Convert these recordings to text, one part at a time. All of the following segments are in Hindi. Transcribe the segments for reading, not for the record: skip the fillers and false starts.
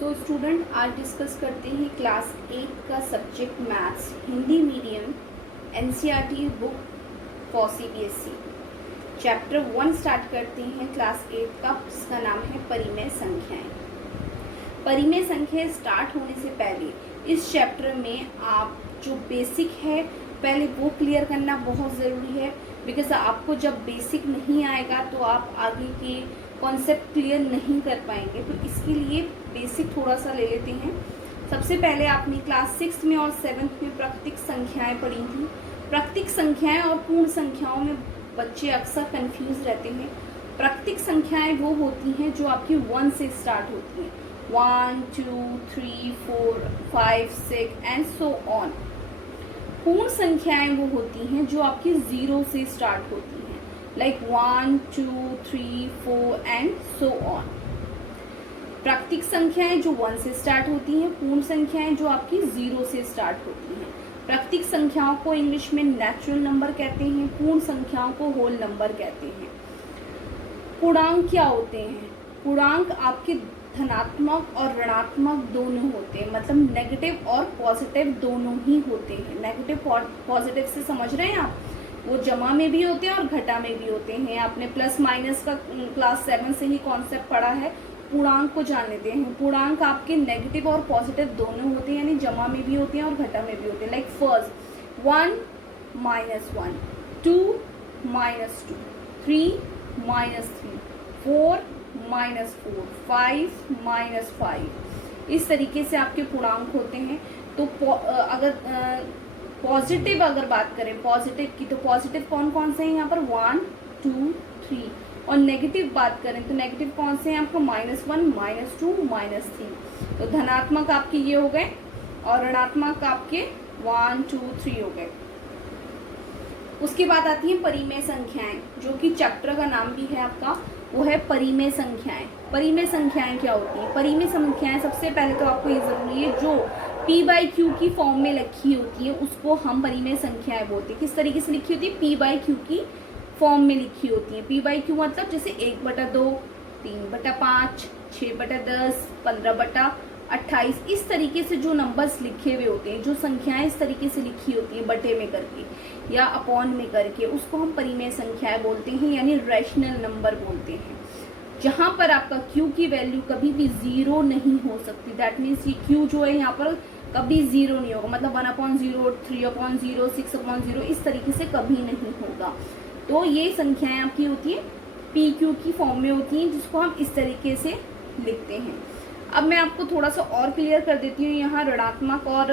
सो स्टूडेंट आज डिस्कस करते हैं क्लास 8 का subject maths Hindi medium NCERT book for CBSE. Chapter 1 start करते हैं क्लास 8 का, जिसका नाम है परिमेय संख्याएं। परिमेय संख्याएं स्टार्ट होने से पहले इस चैप्टर में आप जो बेसिक है पहले वो क्लियर करना बहुत ज़रूरी है, बिकॉज आपको जब बेसिक नहीं आएगा तो आप आगे के कॉन्सेप्ट क्लियर नहीं कर पाएंगे। तो इसके लिए बेसिक थोड़ा सा ले लेते हैं। सबसे पहले आपने क्लास 6 में और 7th में प्राकृतिक संख्याएं पढ़ी थी। प्राकृतिक संख्याएं और पूर्ण संख्याओं में बच्चे अक्सर कंफ्यूज रहते हैं। प्राकृतिक संख्याएं वो होती हैं जो आपकी 1 से स्टार्ट होती हैं, 1 2 3 4 5 6 एंड सो ऑन। पूर्ण संख्याएं वो होती हैं जो आपकी 0 से स्टार्ट होती हैं, लाइक 1 2 3 4 एंड सो ऑन। प्राकृतिक संख्याएं जो 1 से स्टार्ट होती हैं, पूर्ण संख्याएं जो आपकी 0 से स्टार्ट होती हैं। प्राकृतिक संख्याओं को इंग्लिश में नेचुरल नंबर कहते हैं, पूर्ण संख्याओं को होल नंबर कहते हैं। पूर्णांक क्या होते हैं? पूर्णांक आपके धनात्मक और ऋणात्मक दोनों होते हैं, मतलब नेगेटिव और पॉजिटिव दोनों ही होते हैं। नेगेटिव पॉजिटिव से समझ रहे हैं आप? वो जमा में भी होते हैं और घटा में भी होते हैं। आपने प्लस माइनस का क्लास 7 से ही कॉन्सेप्ट पढ़ा है। पूर्णांक को जान लेते हैं। पूर्णांक आपके नेगेटिव और पॉजिटिव दोनों होते हैं, यानी जमा में भी होते हैं और घटा में भी होते हैं। Like first 1 -1, 2 -2, 3 -3, 4 -4, 5 -5। इस तरीके से आपके पूर्णांक होते हैं। तो अगर पॉजिटिव अगर बात करें पॉजिटिव की, तो पॉजिटिव कौन कौन से हैं यहाँ पर? 1 2 3। और नेगेटिव बात करें तो नेगेटिव कौन से हैं आपको? -1 -2 -3। तो धनात्मक आपके ये हो गए और ऋणात्मक आपके 1 2 3 हो गए। उसके बाद आती है परिमेय संख्याएं, जो कि चैप्टर का नाम भी है आपका, वो है परिमेय संख्याएं। परिमेय संख्याएं क्या होती हैं? परिमेय संख्याएं सबसे पहले तो आपको ये जरूरी है, जो p/q की फॉर्म में लिखी होती है उसको हम परिमेय संख्याएं बोलते हैं। किस तरीके से लिखी होती है? p/q की फॉर्म में लिखी होती है। p/q मतलब जैसे 1/2, 3/5, 6/10, 15/28, इस तरीके से जो नंबर्स लिखे हुए होते हैं, जो संख्याएं इस तरीके से लिखी होती है बटे में करके या अपॉन में करके, उसको हम परिमेय संख्याएं बोलते हैं, यानी रैशनल नंबर बोलते हैं। जहाँ पर आपका q की वैल्यू कभी भी 0 नहीं हो सकती। दैट मीन्स ये q जो है यहाँ पर कभी 0 नहीं होगा, मतलब 1/0, 3/0, 6/0, इस तरीके से कभी नहीं होगा। तो ये संख्याएं आपकी होती है pq की फॉर्म में होती हैं, जिसको हम इस तरीके से लिखते हैं। अब मैं आपको थोड़ा सा और क्लियर कर देती हूँ। यहाँ ऋणात्मक और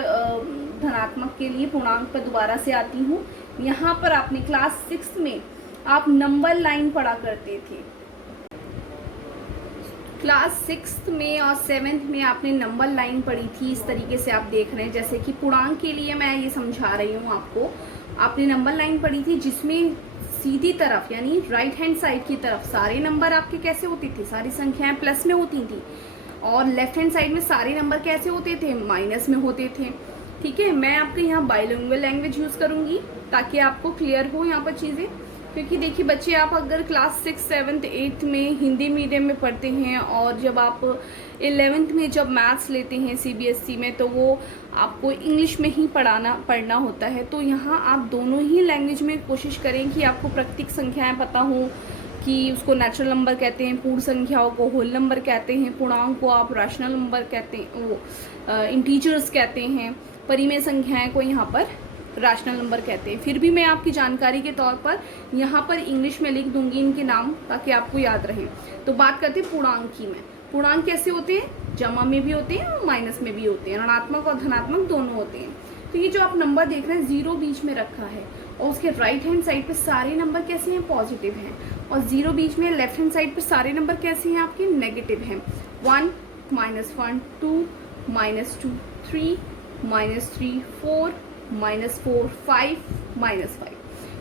धनात्मक के लिए पूर्णांक पर दोबारा से आती हूँ। यहाँ पर आपने क्लास 6 में आप नंबर लाइन पढ़ा करते थे। क्लास 6 में और 7th में आपने नंबर लाइन पढ़ी थी। इस तरीके से आप देख रहे हैं, जैसे कि पूर्णांक के लिए मैं ये समझा रही हूँ आपको। आपने नंबर लाइन पढ़ी थी जिसमें सीधी तरफ यानी राइट हैंड साइड की तरफ सारे नंबर आपके कैसे होते थे? सारी संख्याएं प्लस में होती थी। और लेफ्ट हैंड साइड में सारे नंबर कैसे होते थे? माइनस में होते थे। ठीक है, मैं आपके यहाँ बाइलिंगुअल लैंग्वेज यूज़ करूँगी ताकि आपको क्लियर हो यहाँ पर चीज़ें। क्योंकि देखिए बच्चे, आप अगर क्लास 6 7th 8th में हिंदी मीडियम में पढ़ते हैं और जब आप 11th में जब मैथ्स लेते हैं सीबीएसई में, तो वो आपको इंग्लिश में ही पढ़ना होता है। तो यहाँ आप दोनों ही लैंग्वेज में कोशिश करें कि आपको प्राकृतिक संख्याएं पता हो कि उसको नेचुरल नंबर कहते हैं, पूर्ण संख्याओं को होल नंबर कहते हैं, पूर्णांक को आप रैशनल नंबर कहते हैं, वो इंटीजर्स कहते हैं, परिमेय संख्याएं को यहाँ पर रैशनल नंबर कहते हैं। फिर भी मैं आपकी जानकारी के तौर पर यहाँ पर इंग्लिश में लिख दूंगी इनके नाम, ताकि आपको याद रहे। तो बात करते हैं पूर्णांक की। में पूर्णांक कैसे होते हैं? जमा में भी होते हैं और माइनस में भी होते हैं, ऋणात्मक और धनात्मक दोनों होते हैं। तो ये जो आप नंबर देख रहे हैं 0 बीच में रखा है, और उसके राइट हैंड साइड पे सारे नंबर कैसे हैं? पॉजिटिव हैं। और 0 बीच में लेफ्ट हैंड साइड पे सारे नंबर कैसे हैं? आपके नेगेटिव हैं। 1 -1, 2 -2, 3 -3, 4 -4, 5 -5।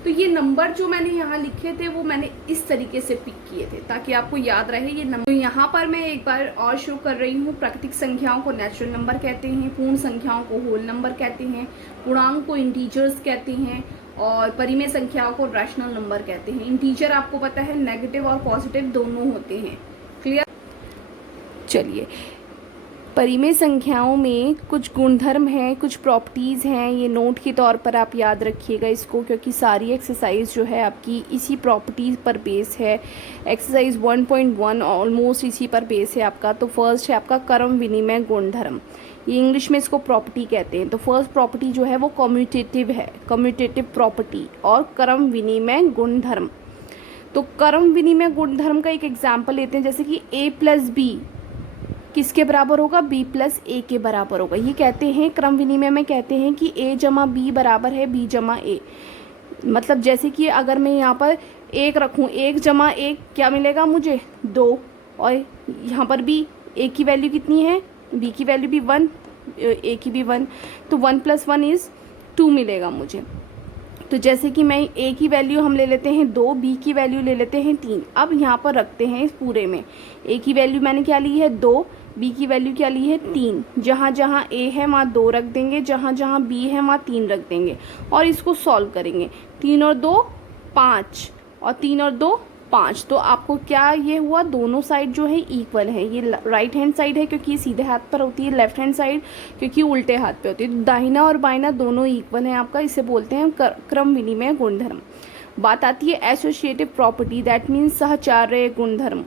तो ये नंबर जो मैंने यहाँ लिखे थे वो मैंने इस तरीके से पिक किए थे ताकि आपको याद रहे ये नंबर। तो यहाँ पर मैं एक बार और शो कर रही हूँ। प्राकृतिक संख्याओं को नेचुरल नंबर कहते हैं, पूर्ण संख्याओं को होल नंबर कहते हैं, पूर्णांक को इंटीजर्स कहते हैं, और परिमेय संख्याओं को रैशनल नंबर कहते हैं। इंटीजर आपको पता है नेगेटिव और पॉजिटिव दोनों होते हैं। क्लियर? चलिए, परिमेय संख्याओं में कुछ गुणधर्म हैं, कुछ प्रॉपर्टीज़ हैं, ये नोट के तौर पर आप याद रखिएगा इसको, क्योंकि सारी एक्सरसाइज जो है आपकी इसी प्रॉपर्टीज़ पर बेस है। एक्सरसाइज 1.1 ऑलमोस्ट इसी पर बेस है आपका। तो फर्स्ट है आपका क्रम विनिमय गुणधर्म, ये इंग्लिश में इसको प्रॉपर्टी कहते हैं। तो फर्स्ट प्रॉपर्टी जो है वो कम्यूटेटिव है, कम्यूटेटिव प्रॉपर्टी और क्रम विनिमय गुणधर्म। तो क्रम विनिमय गुणधर्म का एक एग्जाम्पल लेते हैं, जैसे कि a प्लस बी किसके बराबर होगा, b प्लस ए के बराबर होगा। ये कहते हैं क्रम विनिमय में कहते हैं कि a जमा बी बराबर है b जमा ए। मतलब जैसे कि अगर मैं यहाँ पर 1 रखूँ, 1 जमा 1 क्या मिलेगा मुझे 2, और यहाँ पर भी a की वैल्यू कितनी है, b की वैल्यू भी 1, a की भी 1, तो 1 + 1 = 2 मिलेगा मुझे। तो जैसे कि मैं a की वैल्यू हम ले लेते हैं 2, b की वैल्यू ले लेते हैं 3। अब यहाँ पर रखते हैं इस पूरे में, a की वैल्यू मैंने क्या ली है 2, b की वैल्यू क्या ली है 3। जहाँ जहाँ a है वहाँ 2 रख देंगे, जहाँ जहाँ b है वहाँ 3 रख देंगे और इसको सॉल्व करेंगे। 3 और 2 5 और 3 और 2 5। तो आपको क्या ये हुआ, दोनों साइड जो है इक्वल है। ये राइट हैंड साइड है क्योंकि ये सीधे हाथ पर होती है, लेफ्ट हैंड साइड क्योंकि उल्टे हाथ पे होती है। तो दाहिना और बाइना दोनों इक्वल है आपका, इसे बोलते हैं क्रम विनिमय गुणधर्म। बात आती है एसोसिएटिव प्रॉपर्टी, दैट मीन्स सहचार्य गुणधर्म।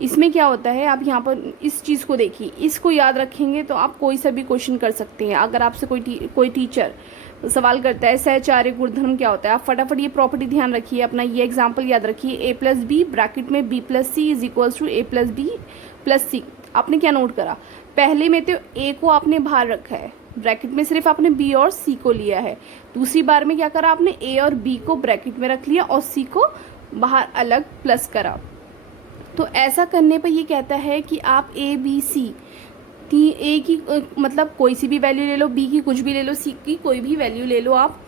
इसमें क्या होता है, आप यहाँ पर इस चीज़ को देखिए, इसको याद रखेंगे तो आप कोई सा भी क्वेश्चन कर सकते हैं। अगर आपसे कोई टीचर सवाल करता है सहचार्य गुणधर्म क्या होता है, आप फटाफट ये प्रॉपर्टी ध्यान रखिए, अपना ये एग्जांपल याद रखिए। a प्लस बी ब्रैकेट में b plus C is equals to a plus B plus C. आपने क्या नोट करा, पहले में तो a को आपने बाहर रखा है, ब्रैकेट में सिर्फ आपने b और c को लिया है। दूसरी बार में क्या करा आपने, a और b को ब्रैकेट में रख लिया और c को बाहर अलग प्लस करा। तो ऐसा करने पर ये कहता है कि आप a b c ए की मतलब कोई सी भी वैल्यू ले लो, बी की कुछ भी ले लो, सी की कोई भी वैल्यू ले लो आप,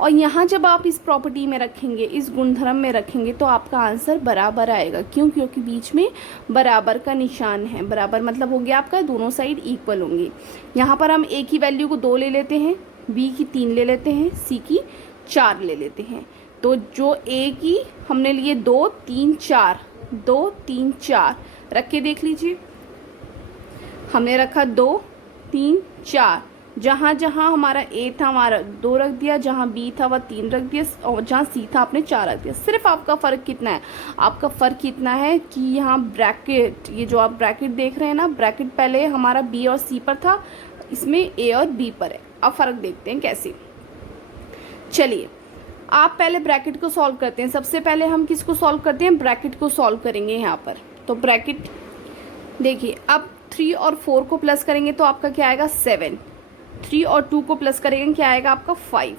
और यहाँ जब आप इस प्रॉपर्टी में रखेंगे, इस गुणधर्म में रखेंगे तो आपका आंसर बराबर आएगा। क्यों, क्योंकि बीच में बराबर का निशान है। बराबर मतलब हो गया आपका दोनों साइड इक्वल होंगी। यहाँ पर हम ए की वैल्यू को 2 ले लेते हैं, बी की 3 ले लेते हैं, सी की 4 ले लेते हैं। तो जो ए की हमने लिए 2 3 4, 2 3 4 रख के देख लीजिए, हमने रखा 2 3 4, जहाँ जहाँ हमारा a था हमारा 2 रख दिया, जहाँ b था वह 3 रख दिया, और जहाँ c था आपने 4 रख दिया। सिर्फ आपका फ़र्क कितना है, आपका फ़र्क इतना है कि यहाँ ब्रैकेट, ये जो आप ब्रैकेट देख रहे हैं ना, ब्रैकेट पहले हमारा b और c पर था, इसमें a और b पर है। अब फ़र्क देखते हैं कैसे। चलिए आप पहले ब्रैकेट को सॉल्व करते हैं। सबसे पहले हम किसको सॉल्व करते हैं, ब्रैकेट को सॉल्व करेंगे यहाँ पर। तो ब्रैकेट देखिए, अब 3 और 4 को प्लस करेंगे तो आपका क्या आएगा 7, 3 और 2 को प्लस करेंगे क्या आएगा आपका 5।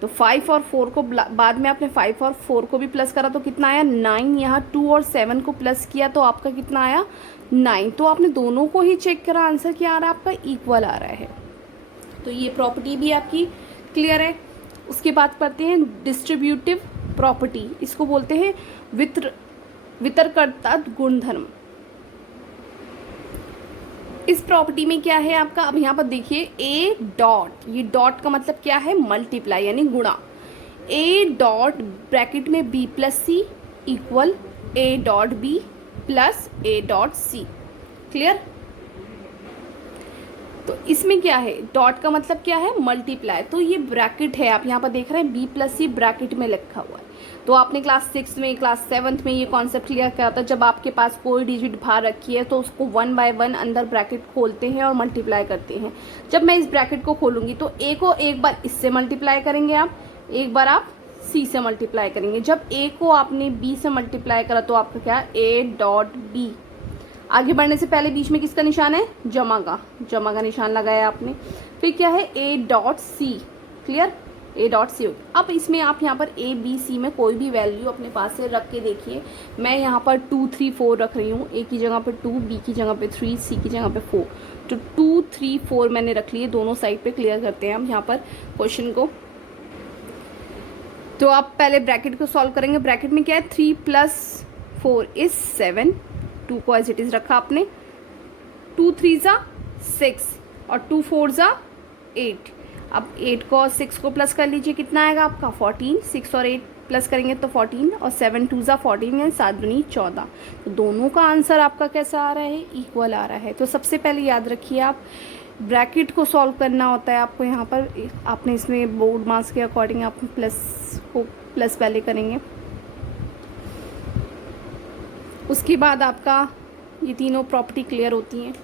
तो 5 और 4 को बाद में आपने 5 और 4 को भी प्लस करा तो कितना आया 9। यहाँ 2 और 7 को प्लस किया तो आपका कितना आया 9। तो आपने दोनों को ही चेक करा, आंसर क्या आ रहा है आपका इक्वल आ रहा है। तो ये प्रॉपर्टी भी आपकी क्लियर है। उसके बाद पढ़ते हैं डिस्ट्रीब्यूटिव प्रॉपर्टी, इसको बोलते हैं वितरकर्ता गुणधर्म। इस प्रॉपर्टी में क्या है आपका, अब यहाँ पर देखिए a डॉट, ये डॉट का मतलब क्या है मल्टीप्लाई यानी गुणा। a डॉट ब्रैकेट में b plus c equal a dot b plus a dot c। Clear. तो इसमें क्या है, डॉट का मतलब क्या है मल्टीप्लाई, तो ये ब्रैकेट है, आप यहाँ पर देख रहे हैं b प्लस सी ब्रैकेट में लिखा हुआ है। तो आपने क्लास 6 में, क्लास 7 में ये कॉन्सेप्ट क्लियर किया था, जब आपके पास कोई डिजिट बाहर रखी है तो उसको 1 बाय 1 अंदर ब्रैकेट खोलते हैं और मल्टीप्लाई करते हैं। जब मैं इस ब्रैकेट को खोलूंगी तो a को एक बार इससे मल्टीप्लाई करेंगे आप, एक बार आप c से मल्टीप्लाई करेंगे। जब a को आपने b से मल्टीप्लाई करा तो आपका क्या a डॉट b। आगे बढ़ने से पहले बीच में किसका निशान है, जमा का निशान लगाया आपने। फिर क्या है a dot c। Clear, a dot c. अब इसमें आप यहाँ पर a b c में कोई भी वैल्यू अपने पास से रख के देखिए। मैं यहाँ पर 2 3 4 रख रही हूँ, a की जगह पे 2, b की जगह पे 3, c की जगह पे 4। तो 2 3 4 मैंने रख लिए, दोनों साइड पे। क्लियर करते हैं हम यहाँ पर क्वेश्चन को। तो आप पहले ब्रैकेट को सॉल्व करेंगे। ब्रैकेट में क्या है 3 + 4 इज 7, 2 को एज इट इज़ रखा आपने। 2 3 ज़ा 6 और 2 4 ज़ा 8। अब 8 को और 6 को प्लस कर लीजिए, कितना आएगा आपका 14। 6 और 8 प्लस करेंगे तो 14 और 7 2 ज़ा 14 है, 7 दूनी 14। तो दोनों का आंसर आपका कैसा आ रहा है, इक्वल आ रहा है। तो सबसे पहले याद रखिए आप ब्रैकेट को सॉल्व करना होता है आपको। यहाँ पर आपने इसमें बोर्ड मार्क्स के अकॉर्डिंग आप प्लस पहले करेंगे, उसके बाद आपका ये तीनों प्रॉपर्टी क्लियर होती हैं।